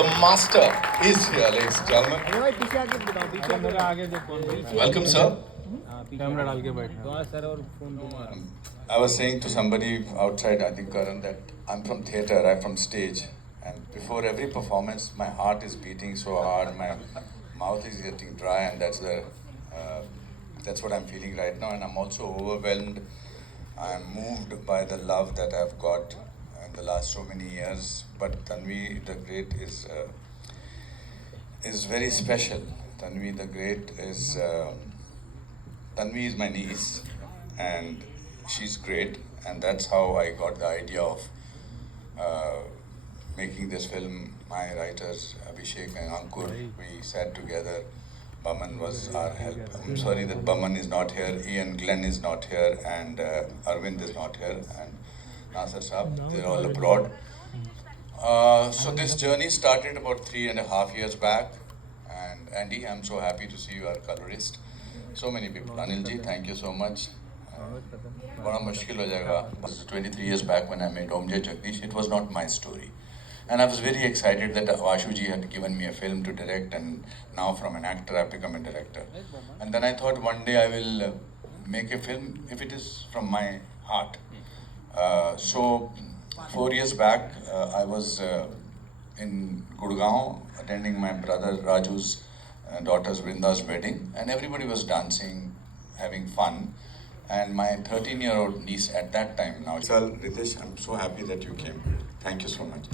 The master is here, ladies and gentlemen. Welcome, sir. I was saying to somebody outside, I think Karan, that I'm from theatre, I'm from stage. And before every performance, my heart is beating so hard, my mouth is getting dry, and that's what I'm feeling right now. And I'm also overwhelmed. I'm moved by the love that I've got in the last so many years. But Tanvi the Great is very special. Tanvi the Great is Tanvi is my niece, and she's great, and that's how I got the idea of making this film. My writers Abhishek and Ankur, we sat together. Baman was our help. I'm sorry that Baman is not here, Ian Glenn is not here, and Arvind is not here, and Nasser Saab, they're all abroad. So this journey started about 3.5 years back, and Andy, I'm so happy to see you are colorist. So many people. Anil ji, thank you so much. बड़ा मुश्किल हो जाएगा. 23 years back when I made Om Jai Jagdish, it was not my story. And I was very excited that Vashu ji had given me a film to direct, and now from an actor I've become a director. And then I thought one day I will make a film if it is from my heart. So 4 years back, I was in Gurgaon attending my brother Raju's daughter's Vrinda's wedding, and everybody was dancing, having fun. And my 13-year-old niece at that time, now, Sal, Ritesh, I'm so happy that you came. Thank you so much.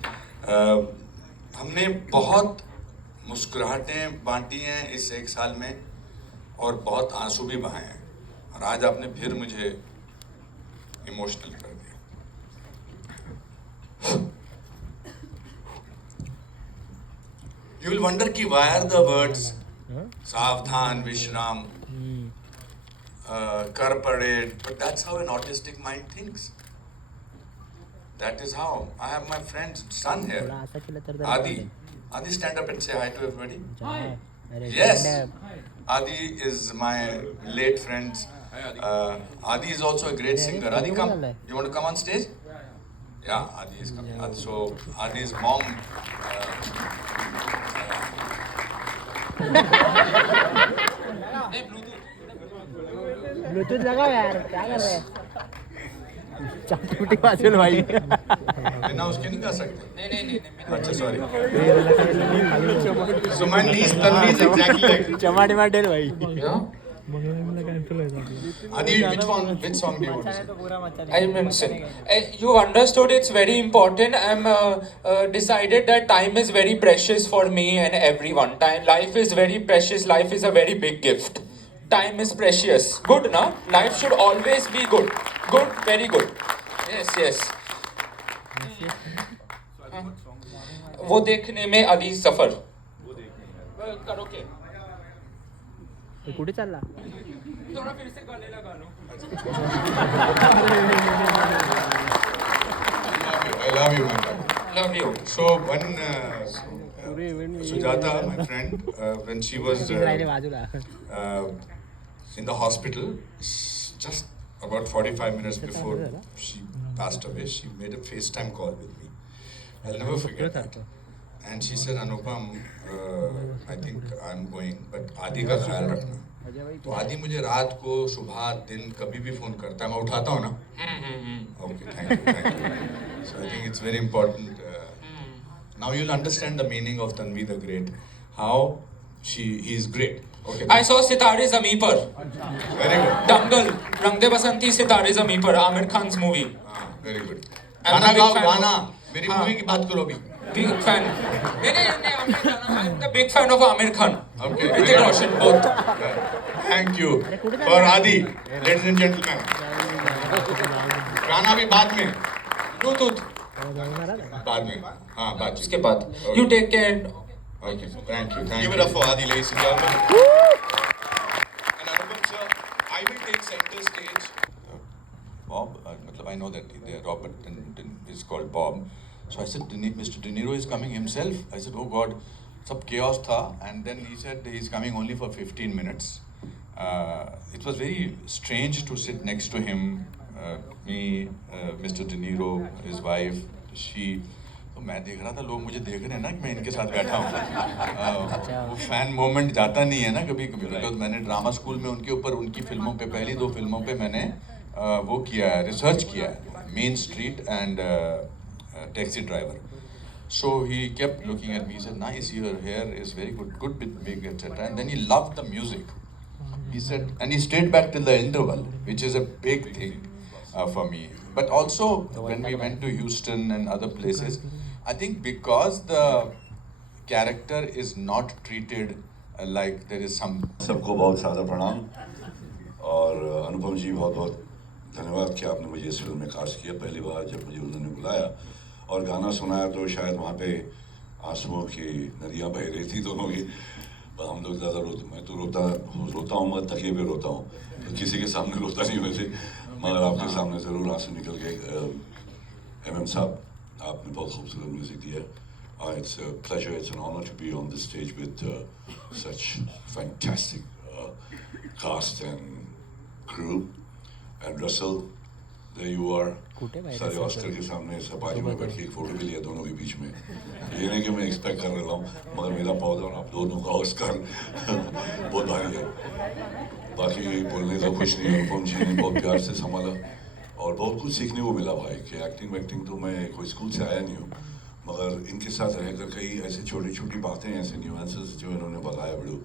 हमने बहुत मुस्कुराहटें बांटी हैं इस 1 साल में, और बहुत आंसू भी बहाए हैं, और आज आपने फिर मुझे इमोशनल कर दिया. You will wonder कि why are the words सावधान, विश्राम, कर पड़े, but that's how an autistic mind thinks. That is how. I have my friend's son here, Adi. Adi, stand up and say hi to everybody. Hi. Yes. Adi is my late friend's. Adi is also a great singer. Adi, come. You want to come on stage? Yeah, Adi is coming. So Adi's mom. Bluetooth लगाओ यार, क्या कर रहे हैं? चाटूटी Vasil भाई बिना उसके नहीं कर सकते. नहीं. अच्छा, sorry. So my niece Tanvi is exactly like चमाटे माटेल भाई. Yeah. Adi, which song do you want to sing? I mentioned. You understood it's very important. I'm decided that time is very precious for me and everyone. Life is very precious. Life is a very big gift. Time is precious. Good, na? Life should always be good. Good, very good. Yes. वो देखने में अली सफर. करो के. कुठे चालला? थोड़ा फिर से गले लगा लो. I love you, my friend. Love you. So when Sujata, my friend, when she was in the hospital, just about 45 minutes before she passed away, she made a FaceTime call with me. I'll never forget that. And she said, Anupam, I think I'm going, but Adi का ख्याल रखना. तो आदि मुझे रात को, सुबह, दिन कभी भी फोन करता है, मैं उठाता हूँ ना. Okay, thank you. So I think it's very important. Now you'll understand the meaning of Tanvi the Great. How he is great. Okay. I saw Sitare Zameen Par. Very good. Dangal, Rang De Basanti, Sitare Zameen Par, Amir Khan's movie. Very good. I'm गाना a big गाओ, fan गाना. मेरी movie की बात करो अभी. Big fan. I'm the big fan of Amir Khan. Okay. Hrithik Roshan, both. Thank you for Adi, ladies and gentlemen. गाना भी बाद में. Bluetooth. बाद में. हाँ, बाद में. उसके बाद. You take care. Okay. Thank you. Give it up for Adi, ladies and gentlemen. And Anupam sir, I will take center stage. Bob, I know that Robert is called Bob. So I said, Mr. De Niro is coming himself. I said, oh God, सब chaos था. And then he said he's coming only for 15 minutes. It was very strange to sit next to him, me, Mr. De Niro, his wife, she, तो मैं देख रहा था लोग मुझे देख रहे हैं ना कि मैं इनके साथ बैठा हूँ। वो फैन मोमेंट जाता नहीं है ना कभी कभी, बिकॉज मैंने ड्रामा स्कूल में उनके ऊपर, उनकी फिल्मों पे, पहली 2 फिल्मों पे मैंने वो किया है, रिसर्च किया है, main street and taxi driver. So he kept looking at me. He said, "Nice, your hair is very good, good bit big, etc." And then he loved the music. He said, and he stayed back till the interval, which is a big thing for me. But also when we went to Houston and other places, I think because the character is not treated like there is some. सबको बहुत सादा प्रणाम और अनुपम जी बहुत बहुत धन्यवाद कि आपने मुझे इस फिल्म में कास्ट किया. पहली बार जब मुझे उन्होंने बुलाया और गाना सुनाया तो शायद वहाँ पे आंसुओं की नदियाँ बह रही थी दोनों की. हम लोग ज़्यादा रोते, मैं तो रोता हूँ मगर तकिए पे रोता हूँ, तो किसी के सामने रोता नहीं वैसे, मगर आपके सामने ज़रूर आंसू निकल गए. MM साहब, आपने बहुत खूबसूरत म्यूज़िक दिया. It's a pleasure, it's an honor to be on this stage with such fantastic cast and crew. And Russell, there you are. सारे ऑस्कर के सामने सब बाजू में बैठ के एक फोटो भी लिया दोनों के बीच में. ये नहीं कि मैं एक्सपेक्ट कर रहा हूँ, मगर मेरा पौधा और आप दोनों का ऑस्कर बहुत भारी है. बाकी बोलने तो कुछ नहीं, अनुपम जी ने बहुत प्यार से संभाला और बहुत कुछ सीखने को मिला भाई. कि एक्टिंग वैक्टिंग तो मैं कोई स्कूल से आया नहीं हूँ, मगर इनके साथ रहकर कई ऐसे छोटी छोटी बातें, ऐसे न्यूएंसेस जो इन्होंने बताया बड़ू,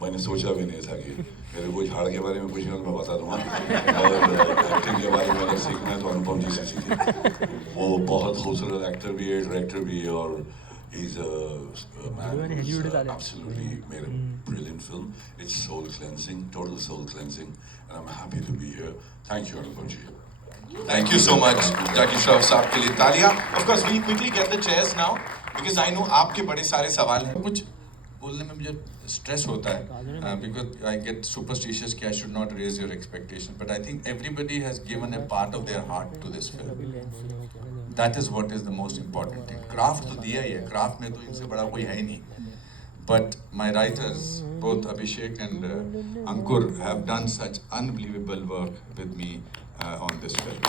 मैंने सोचा भी नहीं था कि मेरे को झाड़ के बारे में पूछना तो मैं बता दूंगा, और एक्टिंग के बारे में अगर सीखना है तो अनुपम जी से सीखिए. वो बहुत खूबसूरत एक्टर भी है, डायरेक्टर भी है, और he's a man who's absolutely made a brilliant film. It's soul cleansing, total soul cleansing, and I'm happy to be here. Thank you, Anupam ji. Thank you so much, Jackie Shroff साहब के लिए तालियां. Of course, we quickly get the chairs now because I know आपके बड़े सारे सवाल हैं. कुछ बोलने में मुझे स्ट्रेस होता है because I get superstitious कि I should not raise your expectation. But I think everybody has given a part of their heart to this film. That is what is the most important thing. Craft तो दिया ही है, craft में तो इनसे बड़ा कोई है ही नहीं. But my writers, both Abhishek and Ankur, have done such unbelievable work with me on this film.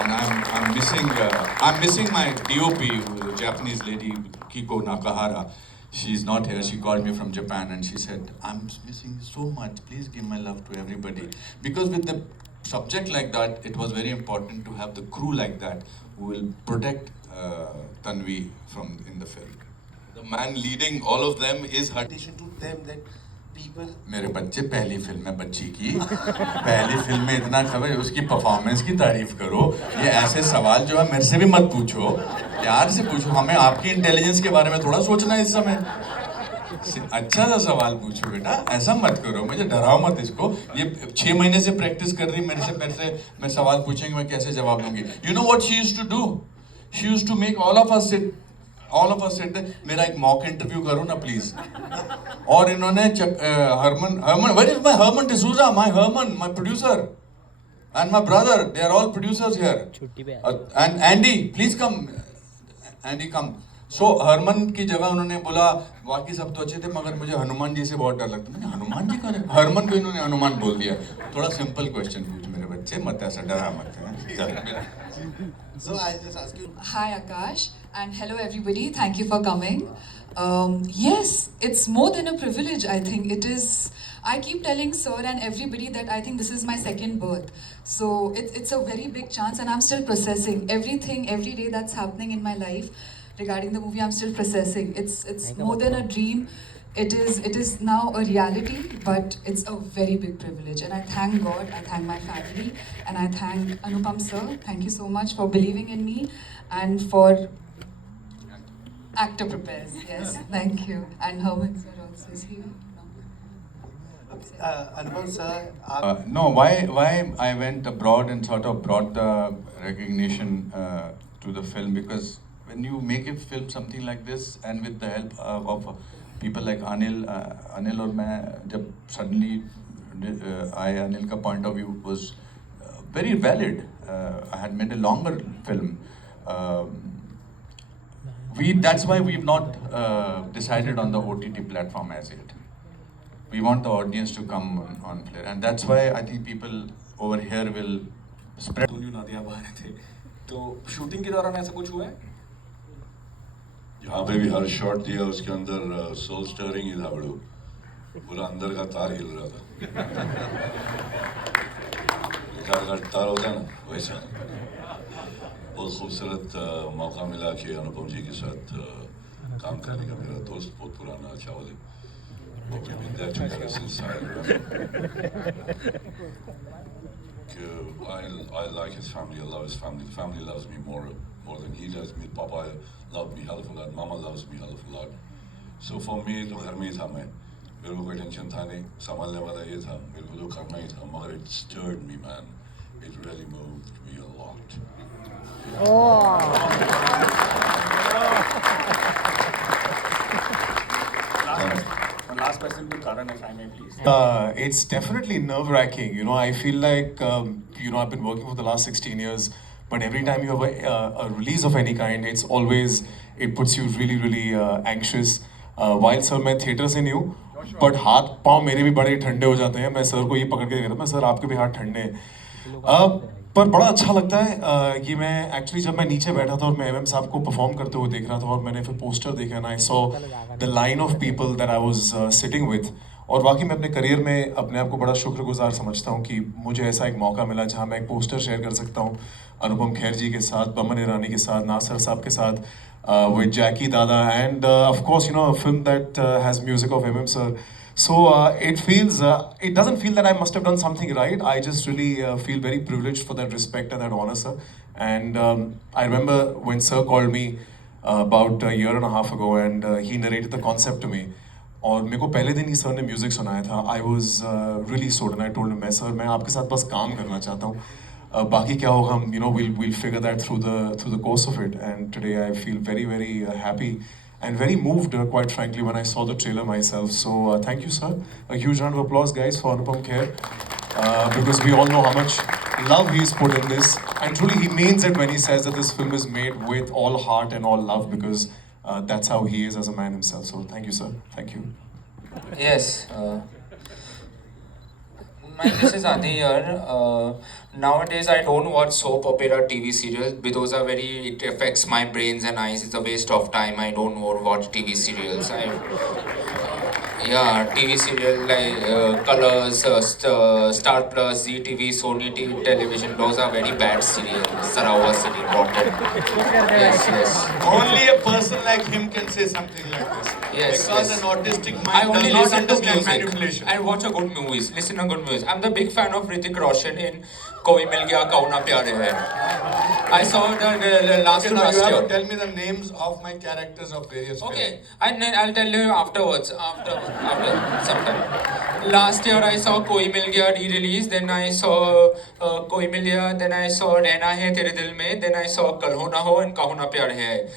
And I'm missing my DOP, the Japanese lady Kiko Nakahara. She's not here. She called me from Japan and she said, "I'm missing you so much. Please give my love to everybody." Because with the subject like that, it was very important to have the crew like that who will protect Tanvi from in the film. The man leading all of them is hurting to them that people. मेरे बच्चे, पहली film है बच्ची की, पहली film में इतना खबर, उसकी परफॉर्मेंस की तारीफ करो. ये ऐसे सवाल जो है मेरे से भी मत पूछो, प्यार से पूछो. हमें आपकी इंटेलिजेंस के बारे में थोड़ा सोचना है इस समय. अच्छा सा सवाल पूछो बेटा, ऐसा मत करो, मुझे डराओ मत. इसको ये 6 महीने से प्रैक्टिस कर रही मेरे से मैं सवाल पूछेंगे, मैं कैसे जवाब दूंगी. You know what she used to do? She used to make all of us sit. मेरा एक मॉक इंटरव्यू करो ना प्लीज. और इन्होंने Harman where is my Harman D'Souza, my producer and my brother, they are all producers here. And Andy, please come. Andy, come. So Harman की जगह उन्होंने बोला बाकी सब तो अच्छे थे मगर मुझे हनुमान जी से बहुत डर लगता. मैंने हनुमान जी कौन है? हरमन को इन्होंने हनुमान बोल दिया. थोड़ा सिंपल क्वेश्चन पूछ मेरे बच्चे, मत ऐसा डरा मत. So I'll just ask you. Hi Akash and hello everybody. Thank you for coming. Yes, it's more than a privilege. I think it is. I keep telling sir and everybody that I think this is my second birth. So it's a very big chance and I'm still processing everything every day that's happening in my life regarding the movie. I'm still processing. It's more than a dream. It is now a reality, but it's a very big privilege. And I thank God, I thank my family, and I thank Anupam sir. Thank you so much for believing in me and for Actor Prepares. Yes, thank you. And Herman sir also is here. Anupam sir, No, why I went abroad and sort of brought the recognition to the film, because when you make a film something like this and with the help of people like Anil और मैं जब suddenly Anil का point of view was very valid. I had made a longer film. That's why we've not decided on the OTT platform as yet. We want the audience to come on Flare, and that's why I think people over here will spread. नदियाँ बह रहे थे, तो shooting के दौरान ऐसा कुछ हुआ है? जहाँ पे भी हर शॉट दिया उसके अंदर सोल स्टरिंग ही था बड़ू, पूरा अंदर का तार हिल रहा था। गिटार का तार होता है ना वैसा। बहुत खूबसूरत मौका मिला कि अनुपम जी के साथ काम करने का। मेरा दोस्त बहुत पुराना चावल है, वो भी विद्या चुका since I like his family, I love his family. The family loves me more than he does me. Papa loved me hell of a lot, Mama loves me hell of a lot. So for me तो घर में ही था मैं, मेरे को कोई tension था नहीं, संभालने वाला ये था, मेरे को तो करना ही था, मगर it stirred me man, it really moved me a lot. Last question to Karan, if I may please. It's definitely nerve-wracking. You know, I feel like, I've been working for the last 16 years, but every time you have a release of any kind, it puts you really, really anxious. While sir, मैं theatre से नहीं हूँ, but हाथ पाँव मेरे भी बड़े ठंडे हो जाते हैं. मैं सर को ये पकड़ के कहता हूँ, सर आपके भी हाथ ठंडे हैं. पर बड़ा अच्छा लगता है कि मैं एक्चुअली जब मैं नीचे बैठा था और मैं एमएम साहब को परफॉर्म करते हुए देख रहा था और मैंने फिर पोस्टर देखा ना, I saw the line of people that I was sitting with. और वाकई मैं अपने करियर में अपने आप को बड़ा शुक्रगुजार समझता हूँ कि मुझे ऐसा एक मौका मिला जहाँ मैं एक पोस्टर शेयर कर सकता हूँ अनुपम खेर जी के साथ, बमन ईरानी के साथ, नासिर साहब के साथ, विद जैकी दादा, end of course film that has music of MM sir. So it doesn't feel that I must have done something right. I just really feel very privileged for that respect and that honor, sir. And I remember when sir called me about a year and a half ago, and he narrated the concept to me. और मेरे को पहले दिन ही sir ने music सुनाया था. I was really sold, and I told him, sir मैं आपके साथ बस काम करना चाहता हूँ. बाकी क्या होगा हम we'll figure that through the course of it. And today I feel very, very happy and very moved, quite frankly, when I saw the trailer myself. So thank you, sir. A huge round of applause, guys, for Anupam Kher, because we all know how much love he's put in this, and truly he means it when he says that this film is made with all heart and all love, because that's how he is as a man himself. So thank you, sir. Thank you. Yes. My Mrs. Adi here. Nowadays, I don't watch soap opera TV serials because it affects my brains and eyes. It's a waste of time. I don't more watch TV serials. TV serial like Colors, Star Plus, ZTV, Sony TV, television. Those are very bad serials. Sarawak City, Rotten. Yes. Only a person like him can say something like this. Yes, Because yes. an autistic I mind only does not listen to understand music. manipulation. I watch a good movies. Listen to good movies. I'm the big fan of Hrithik Roshan in Koi Mil Gaya Kauna Pyare Hai. I saw the last Okay, to now last you have year. to tell me the names of my characters of various Okay, films. I'll tell you afterwards. After sometime. Last year I saw Koi Mil Gaya re-release. Then I saw Koi Mil Gaya. Then I saw Rehna Hai Tere Dil Mein. Then I saw Kal Ho Na Ho and Kahuna Pyar Hai.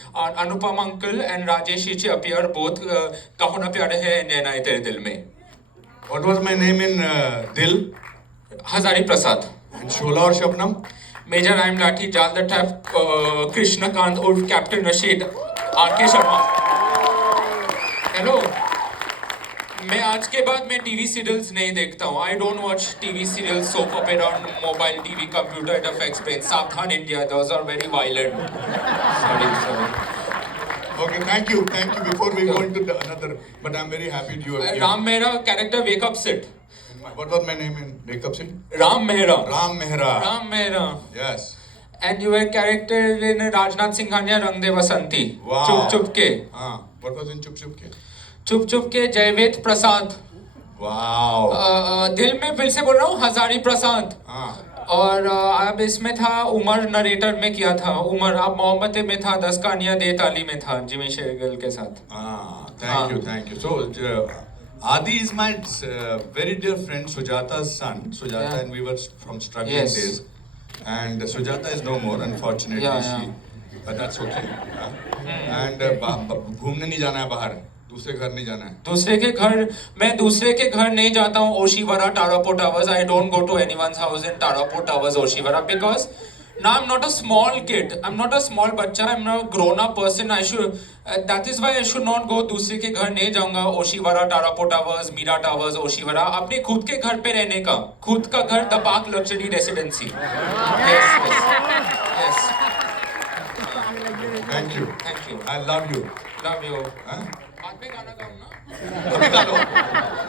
Anupam Uncle and Rajesh Ichi appear both Kahuna Pyar Hai and Rehna Hai Tere Dil Mein. What was my name in Dil? Hazari Prasad. And Shola or Shabnam? Major I am Lathi, Jal the Tap, Krishna Kant or Captain Rashid, R.K. Sharma. Hello. मैं आज के बाद मैं TV serials नहीं देखता हूँ. I don't watch TV serials, soap opera on mobile TV, computer. It affects brain. Saavdhan India. Those are very violent. Sorry. Okay, thank you. Before we go into another, but I'm very happy you have. Ram Mehra character Wake Up Sid. What was my name in Wake Up Scene? Ram Mehra. Ram Mehra. Ram Mehra. Yes. And you were character in Rajnath Singhania Rang De Vasanti. Wow. Chup Chup Ke. What was in Chup Chup Ke? चुप चुप के जयवेद प्रसाद. Wow. दिल में फिर से बोल रहा हूँ हजारी प्रसाद. और अब इसमें था उमर नरेटर में किया था. उमर अब मोहम्मद में था. 10 कहानियां दे ताली में था जिमी शेरगिल के साथ. Thank you. So Adi is my very dear friend Sujata's son. Sujata Yeah. and we were from struggling Yes. days. And Sujata is no more, unfortunately. Yeah. But that's okay. And घूमने नहीं जाना है बाहर. दूसरे घर नहीं जाना है. मैं दूसरे के घर नहीं जाता हूँ. ओशीवरा Tarapo Towers. I don't go to anyone's house in Tarapo Towers, Oshiwara, because now I'm not a small kid. I'm not a small बच्चा. I'm not a grown-up person. That is why I should not go. दूसरे के घर नहीं जाऊंगा. ओशीवरा Tarapo Towers, Mira Towers, Oshiwara. अपने खुद के घर पे रहने का. खुद का घर, The Park Luxury Residency. Yes. Thank you. Thank you. I love you. Love you. हाँ? बाद में गाना गाऊं ना? अभी गा लो.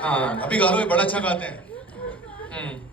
हाँ. अभी गा लो, ये बड़ा अच्छा गाते हैं.